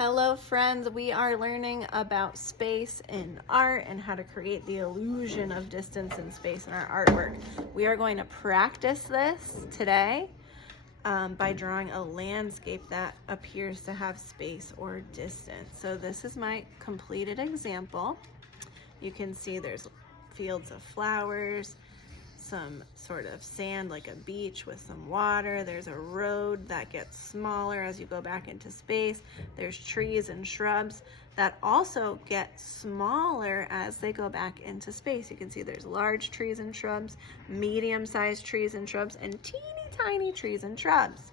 Hello friends, we are learning about space in art and how to create the illusion of distance and space in our artwork. We are going to practice this today by drawing a landscape that appears to have space or distance. So this is my completed example. You can see there's fields of flowers, some sort of sand like a beach with some water. There's a road that gets smaller as you go back into space. There's trees and shrubs that also get smaller as they go back into space. You can see there's large trees and shrubs, medium-sized trees and shrubs, and teeny tiny trees and shrubs.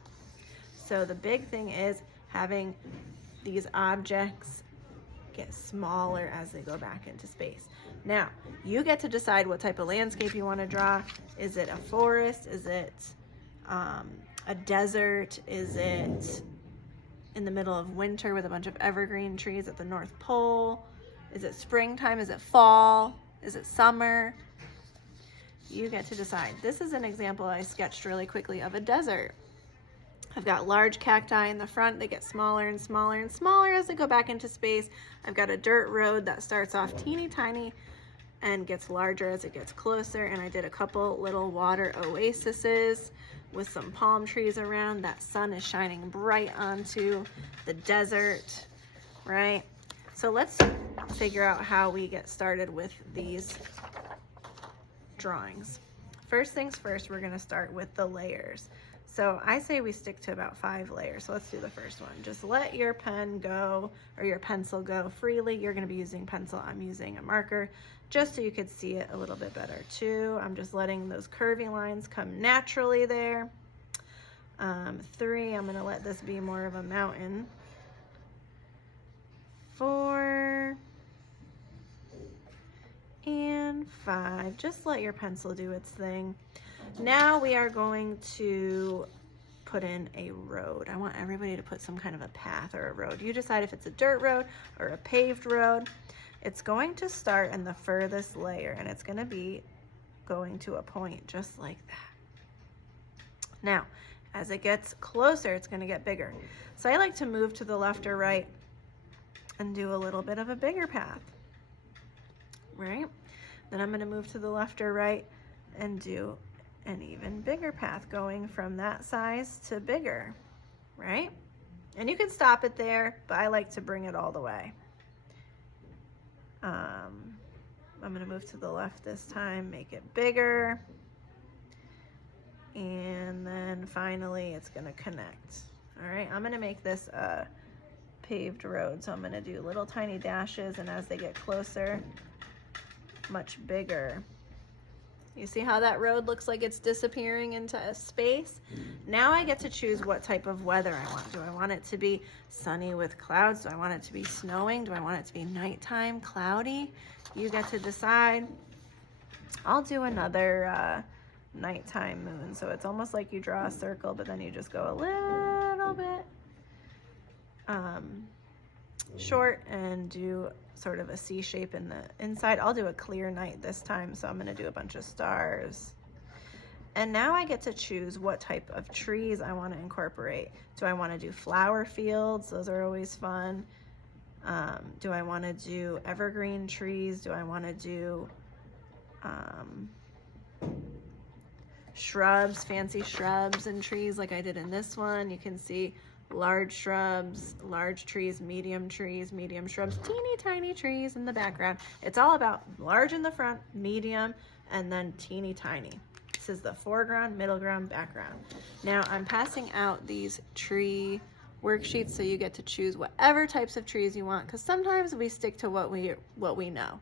So the big thing is having these objects get smaller as they go back into space. Now, you get to decide what type of landscape you want to draw. Is it a forest? Is it a desert? Is it in the middle of winter with a bunch of evergreen trees at the North Pole? Is it springtime? Is it fall? Is it summer? You get to decide. This is an example I sketched really quickly of a desert. I've got large cacti in the front. They get smaller and smaller and smaller as they go back into space. I've got a dirt road that starts off teeny tiny and gets larger as it gets closer. And I did a couple little water oases with some palm trees around. That sun is shining bright onto the desert, right? So let's figure out how we get started with these drawings. First things first, we're gonna start with the layers. So I say we stick to about 5 layers. So let's do the first one. Just let your pen go or your pencil go freely. You're gonna be using pencil, I'm using a marker, just so you could see it a little bit better too. I'm just letting those curvy lines come naturally there. 3, I'm gonna let this be more of a mountain. 4, and 5, just let your pencil do its thing. Now we are going to put in a road. I want everybody to put some kind of a path or a road. You decide if it's a dirt road or a paved road. It's going to start in the furthest layer and it's going to be going to a point just like that. Now, as it gets closer, it's going to get bigger. So I like to move to the left or right and do a little bit of a bigger path, right? Then I'm going to move to the left or right and do an even bigger path going from that size to bigger, right? And you can stop it there, but I like to bring it all the way. I'm going to move to the left this time, make it bigger. And then finally it's going to connect. All right, I'm going to make this a paved road. So I'm going to do little tiny dashes, and as they get closer, much bigger. You see how that road looks like it's disappearing into a space? Now I get to choose what type of weather I want. Do I want it to be sunny with clouds? Do I want it to be snowing? Do I want it to be nighttime, cloudy? You get to decide. I'll do another nighttime moon. So it's almost like you draw a circle, but then you just go a little bit short and do sort of a C shape in the inside. I'll do a clear night this time, so I'm going to do a bunch of stars. And now I get to choose what type of trees I want to incorporate. Do I want to do flower fields? Those are always fun. Do I want to do evergreen trees? Do I want to do shrubs, fancy shrubs and trees like I did in this one? You can see large shrubs, large trees, medium shrubs, teeny tiny trees in the background. It's all about large in the front, medium, and then teeny tiny. This is the foreground, middle ground, background. Now I'm passing out these tree worksheets so you get to choose whatever types of trees you want, because sometimes we stick to what we know.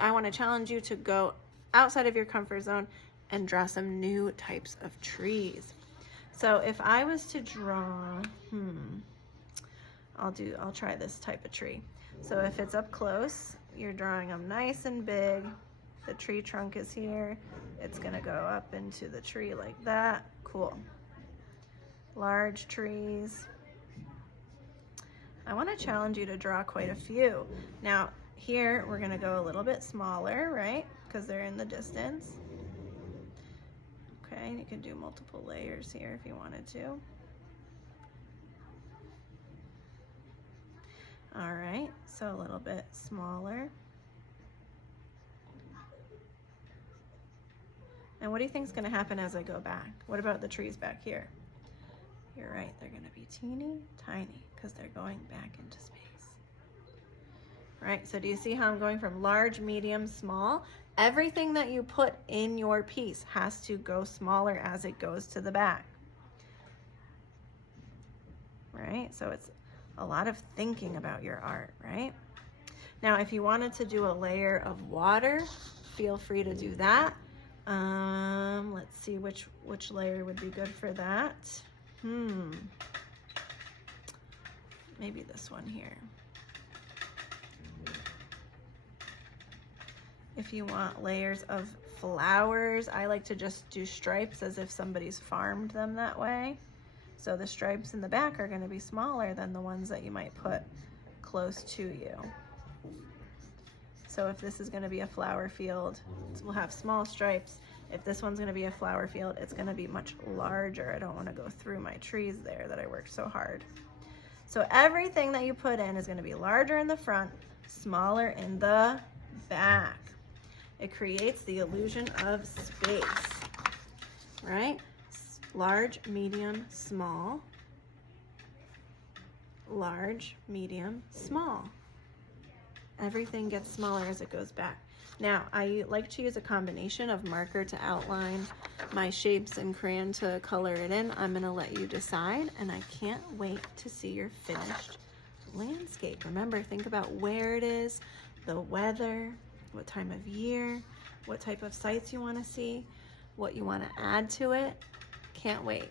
I want to challenge you to go outside of your comfort zone and draw some new types of trees. So if I was to draw, I'll try this type of tree. So if it's up close, you're drawing them nice and big. The tree trunk is here. It's gonna go up into the tree like that. Cool. Large trees. I wanna challenge you to draw quite a few. Now here, we're gonna go a little bit smaller, right? Because they're in the distance. Okay, and you can do multiple layers here if you wanted to. So a little bit smaller. And what do you think is going to happen as I go back? What about the trees back here? You're right, they're going to be teeny tiny because they're going back into space. Right, so do you see how I'm going from large, medium, small? Everything that you put in your piece has to go smaller as it goes to the back. Right, so it's a lot of thinking about your art, right? Now, if you wanted to do a layer of water, feel free to do that. Let's see which layer would be good for that. Maybe this one here. If you want layers of flowers, I like to just do stripes as if somebody's farmed them that way. So the stripes in the back are going to be smaller than the ones that you might put close to you. So if this is going to be a flower field, we'll have small stripes. If this one's going to be a flower field, it's going to be much larger. I don't want to go through my trees there that I worked so hard. So everything that you put in is going to be larger in the front, smaller in the back. It creates the illusion of space, right? Large, medium, small. Large, medium, small. Everything gets smaller as it goes back. Now, I like to use a combination of marker to outline my shapes and crayon to color it in. I'm gonna let you decide, and I can't wait to see your finished landscape. Remember, think about where it is, the weather, what time of year, what type of sights you wanna see, what you wanna add to it. Can't wait.